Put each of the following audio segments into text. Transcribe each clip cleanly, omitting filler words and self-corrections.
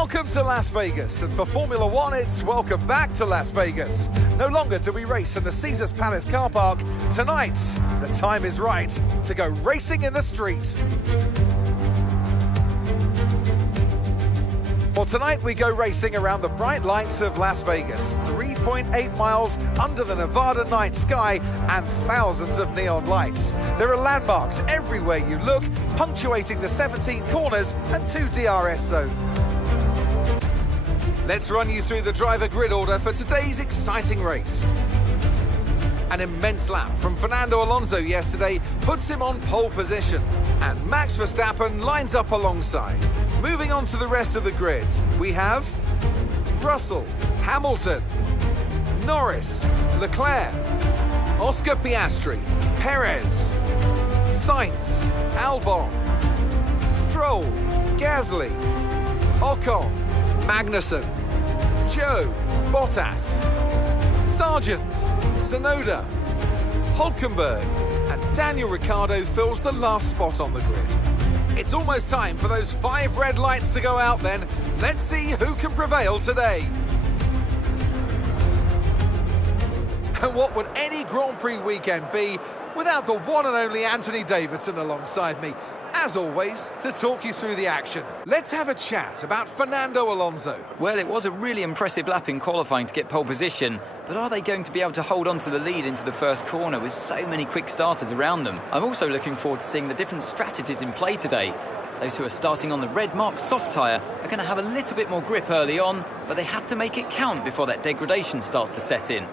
Welcome to Las Vegas, and for Formula One, it's welcome back to Las Vegas. No longer do we race in the Caesars Palace car park. Tonight, the time is right to go racing in the street. Well, tonight we go racing around the bright lights of Las Vegas, 3.8 miles under the Nevada night sky and thousands of neon lights. There are landmarks everywhere you look, punctuating the 17 corners and 2 DRS zones. Let's run you through the driver grid order for today's exciting race. An immense lap from Fernando Alonso yesterday puts him on pole position, and Max Verstappen lines up alongside. Moving on to the rest of the grid, we have Russell, Hamilton, Norris, Leclerc, Oscar Piastri, Perez, Sainz, Albon, Stroll, Gasly, Ocon, Magnussen, Joe, Bottas, Sargent, Tsunoda, Hülkenberg, and Daniel Ricciardo fills the last spot on the grid. It's almost time for those 5 red lights to go out then. Let's see who can prevail today. And what would any Grand Prix weekend be without the one and only Anthony Davidson alongside me, as always, to talk you through the action. Let's have a chat about Fernando Alonso. Well, it was a really impressive lap in qualifying to get pole position, but are they going to be able to hold on to the lead into the first corner with so many quick starters around them? I'm also looking forward to seeing the different strategies in play today. Those who are starting on the red marked soft tyre are going to have a little bit more grip early on, but they have to make it count before that degradation starts to set in.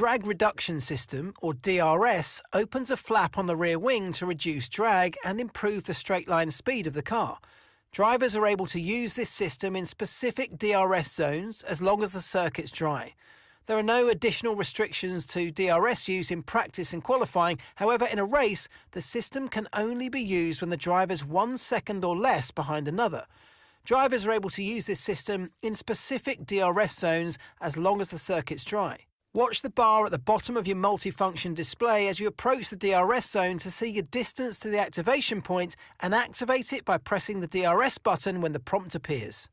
drag reduction system, or DRS, opens a flap on the rear wing to reduce drag and improve the straight-line speed of the car. Drivers are able to use this system in specific DRS zones as long as the circuit's dry. There are no additional restrictions to DRS use in practice and qualifying. However, in a race, the system can only be used when the driver's 1 second or less behind another. Drivers are able to use this system in specific DRS zones as long as the circuit's dry. Watch the bar at the bottom of your multifunction display as you approach the DRS zone to see your distance to the activation point and activate it by pressing the DRS button when the prompt appears.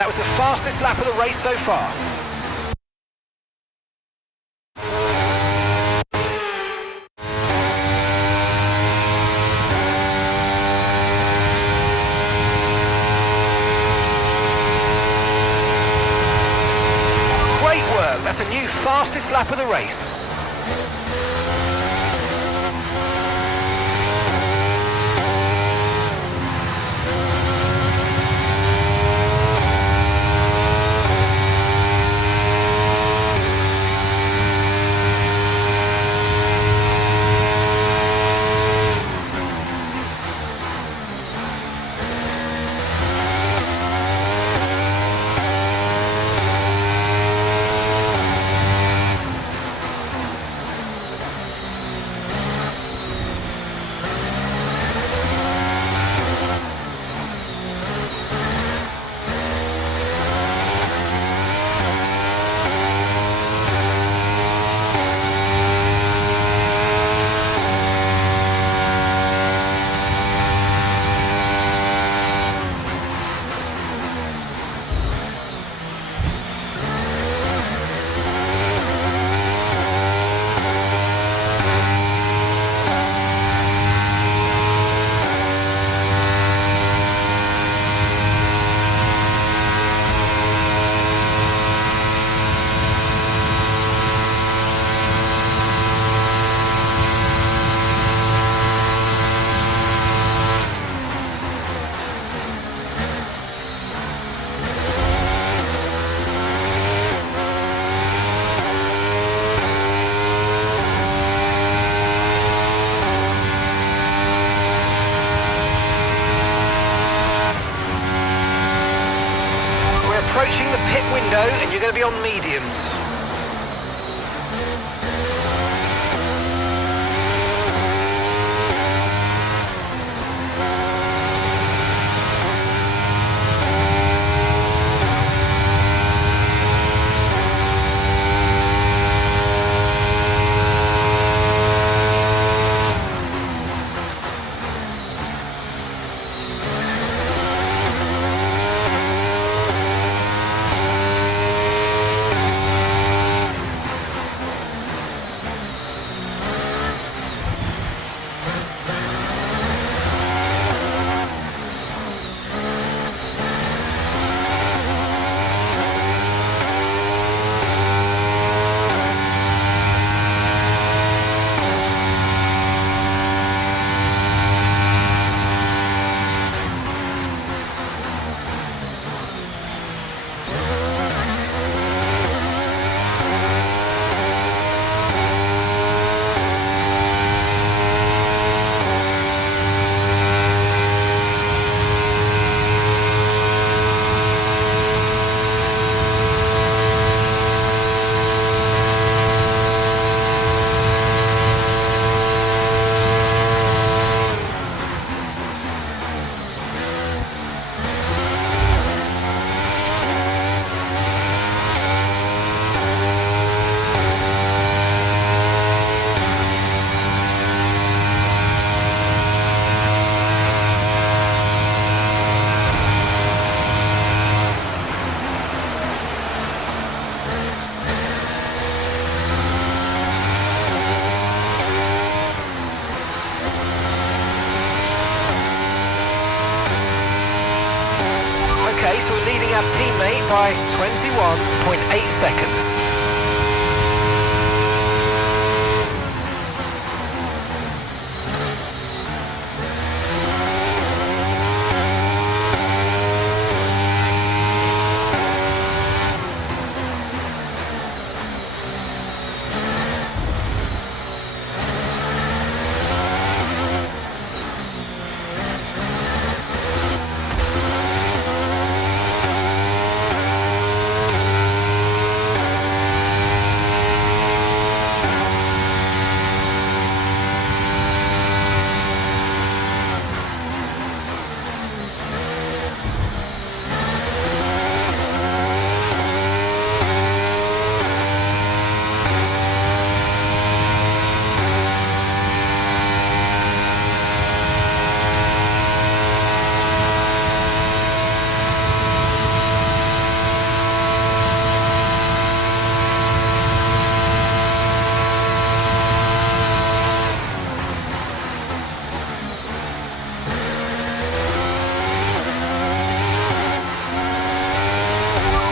That was the fastest lap of the race so far. Great work, that's a new fastest lap of the race. Approaching the pit window and you're going to be on mediums. our teammate by 21.8 seconds.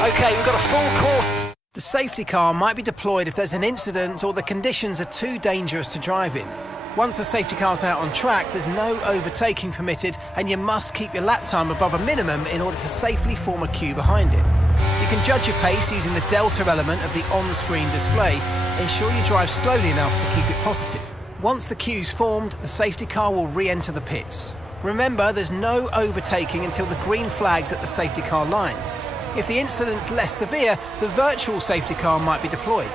Okay, we've got a full course. The safety car might be deployed if there's an incident or the conditions are too dangerous to drive in. Once the safety car's out on track, there's no overtaking permitted, and you must keep your lap time above a minimum in order to safely form a queue behind it. You can judge your pace using the delta element of the on-screen display. Ensure you drive slowly enough to keep it positive. Once the queue's formed, the safety car will re-enter the pits. Remember, there's no overtaking until the green flag's at the safety car line. If the incident's less severe, the virtual safety car might be deployed.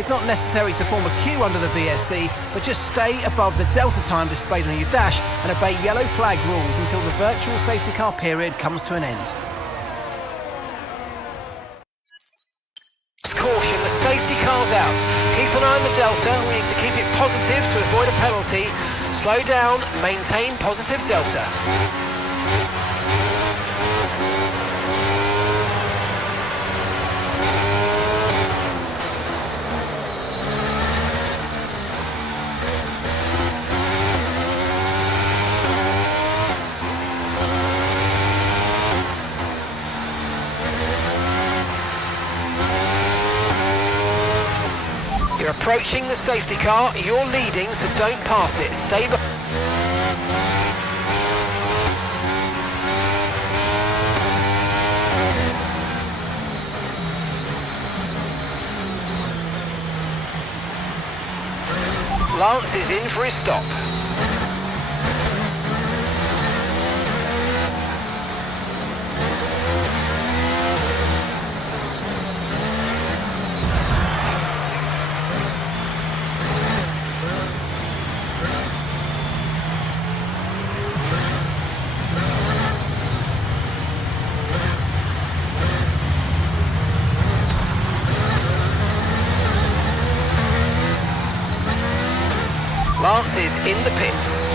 It's not necessary to form a queue under the VSC, but just stay above the delta time displayed on your dash and obey yellow flag rules until the virtual safety car period comes to an end. Caution, the safety car's out. Keep an eye on the delta. We need to keep it positive to avoid a penalty. Slow down, maintain positive delta. You're approaching the safety car, you're leading, so don't pass it. Stay behind. Lance is in for his stop. Lance is in the pits.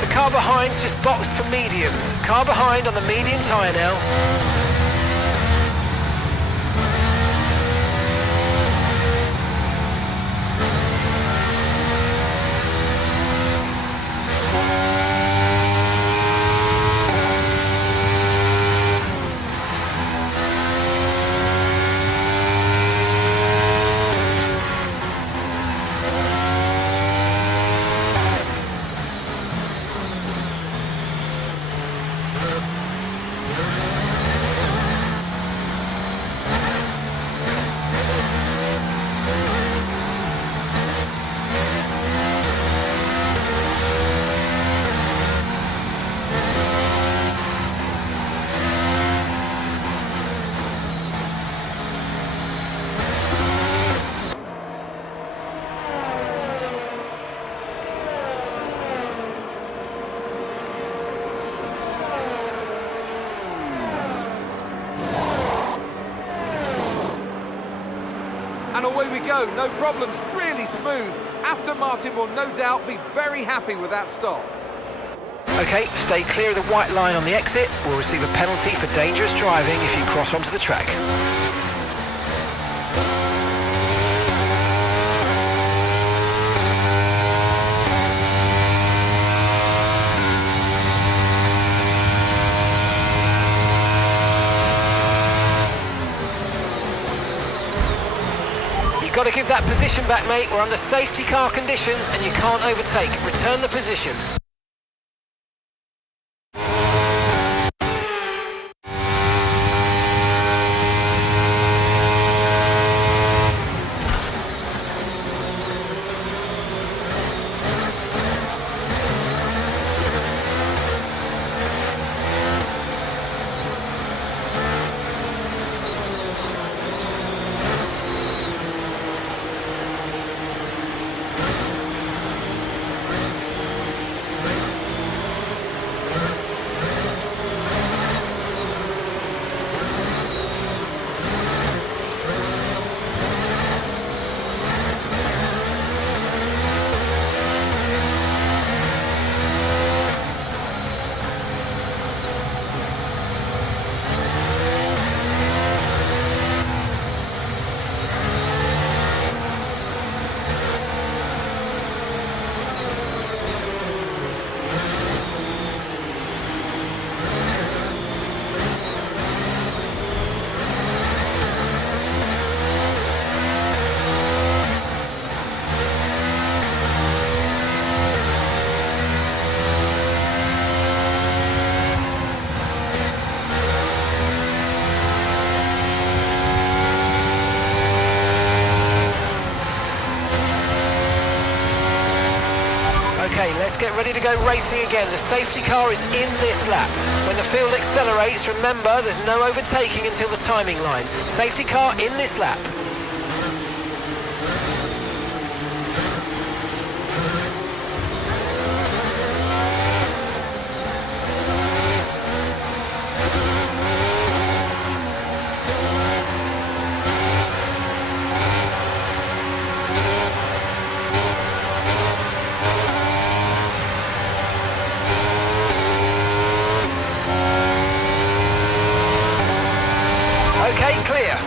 The car behind's just boxed for mediums. Car behind on the medium tyre now. And away we go, no problems, really smooth. Aston Martin will no doubt be very happy with that stop. OK, stay clear of the white line on the exit. We'll receive a penalty for dangerous driving if you cross onto the track. You've got to give that position back, mate. We're under safety car conditions and you can't overtake. Return the position. Okay, let's get ready to go racing again. The safety car is in this lap. When the field accelerates, remember there's no overtaking until the timing line. Safety car in this lap. Okay, clear.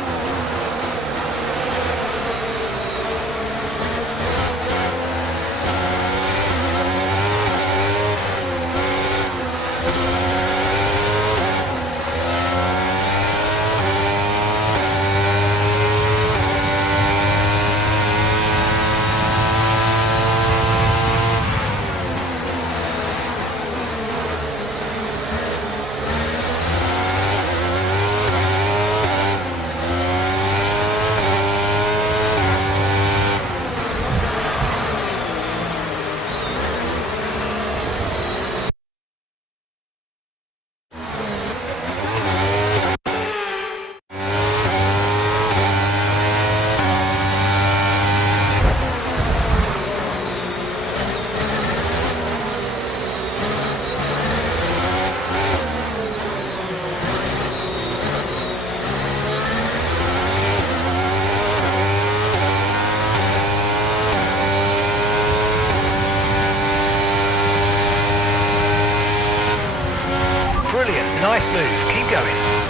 Brilliant, nice move, keep going.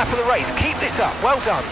lap of the race. Keep this up. Well done.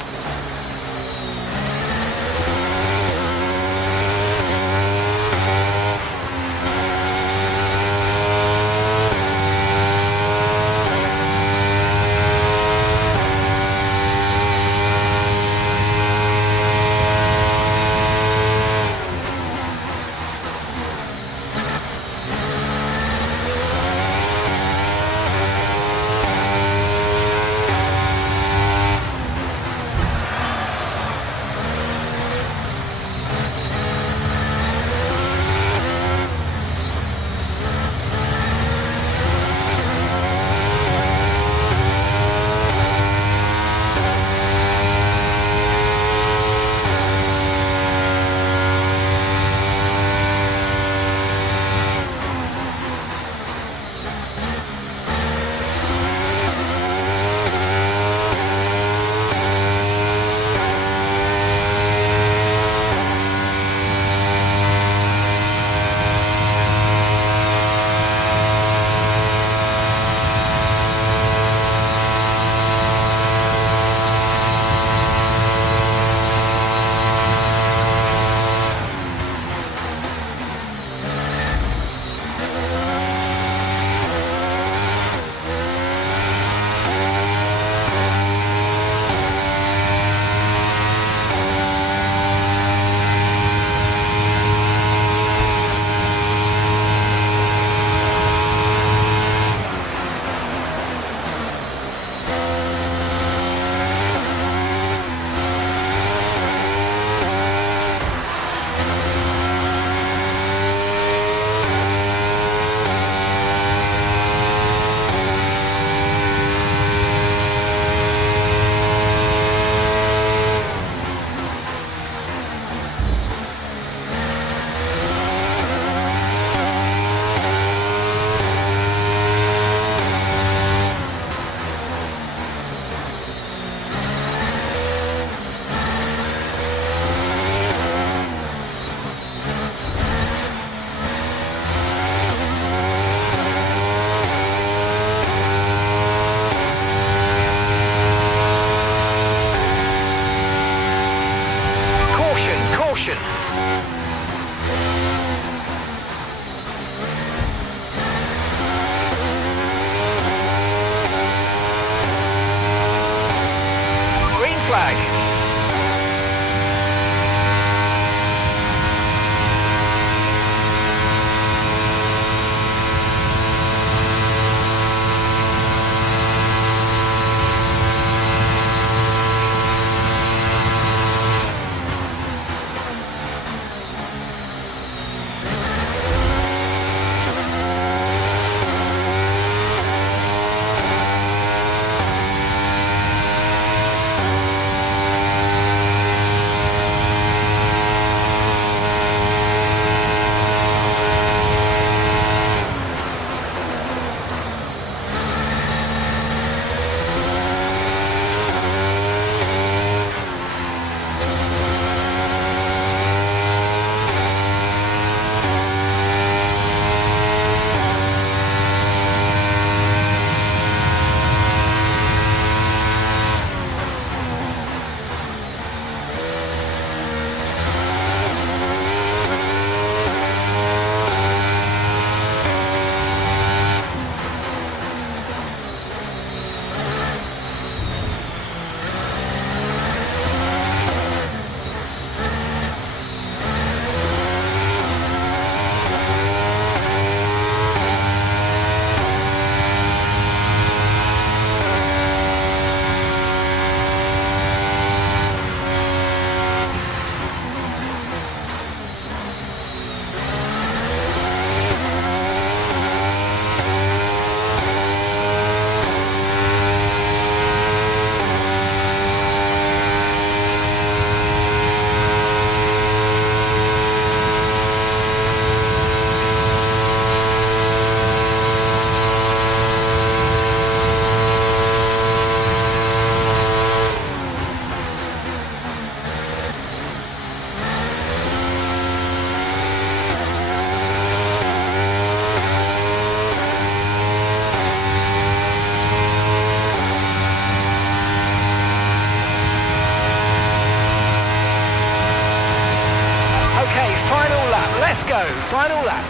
final lap.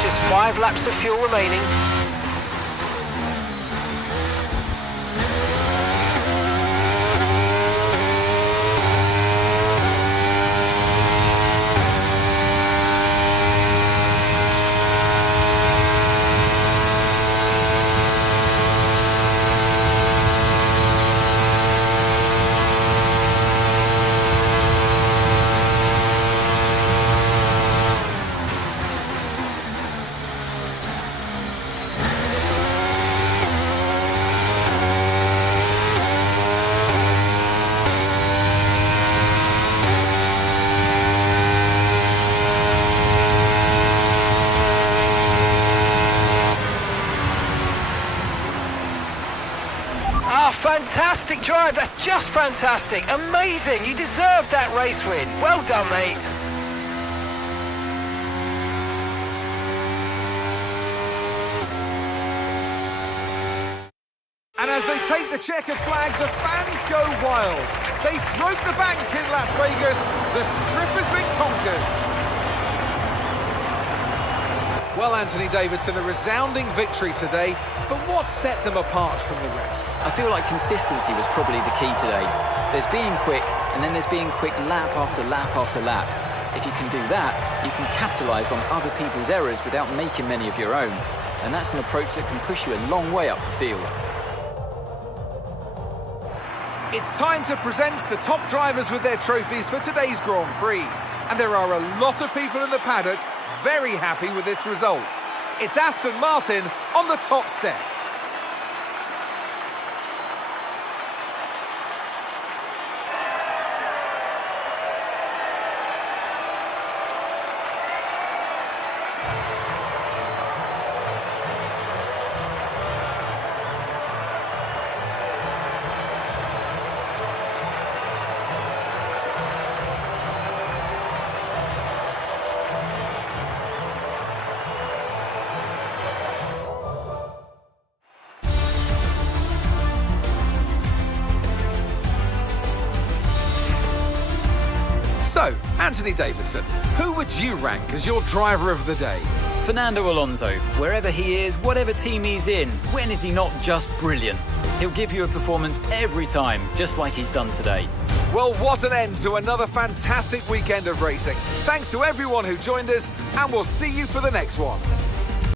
Just 5 laps of fuel remaining. Fantastic drive, that's just fantastic, amazing, you deserved that race win. Well done, mate. And as they take the checkered flag, the fans go wild. They broke the bank in Las Vegas, the strip has been conquered. Well, Anthony Davidson, a resounding victory today, but what set them apart from the rest? I feel like consistency was probably the key today. There's being quick, and then there's being quick lap after lap after lap. If you can do that, you can capitalise on other people's errors without making many of your own. And that's an approach that can push you a long way up the field. It's time to present the top drivers with their trophies for today's Grand Prix. And there are a lot of people in the paddock very happy with this result. It's Aston Martin on the top step. So, Anthony Davidson, who would you rank as your driver of the day? Fernando Alonso, wherever he is, whatever team he's in, when is he not just brilliant? He'll give you a performance every time, just like he's done today. Well, what an end to another fantastic weekend of racing. Thanks to everyone who joined us, and we'll see you for the next one.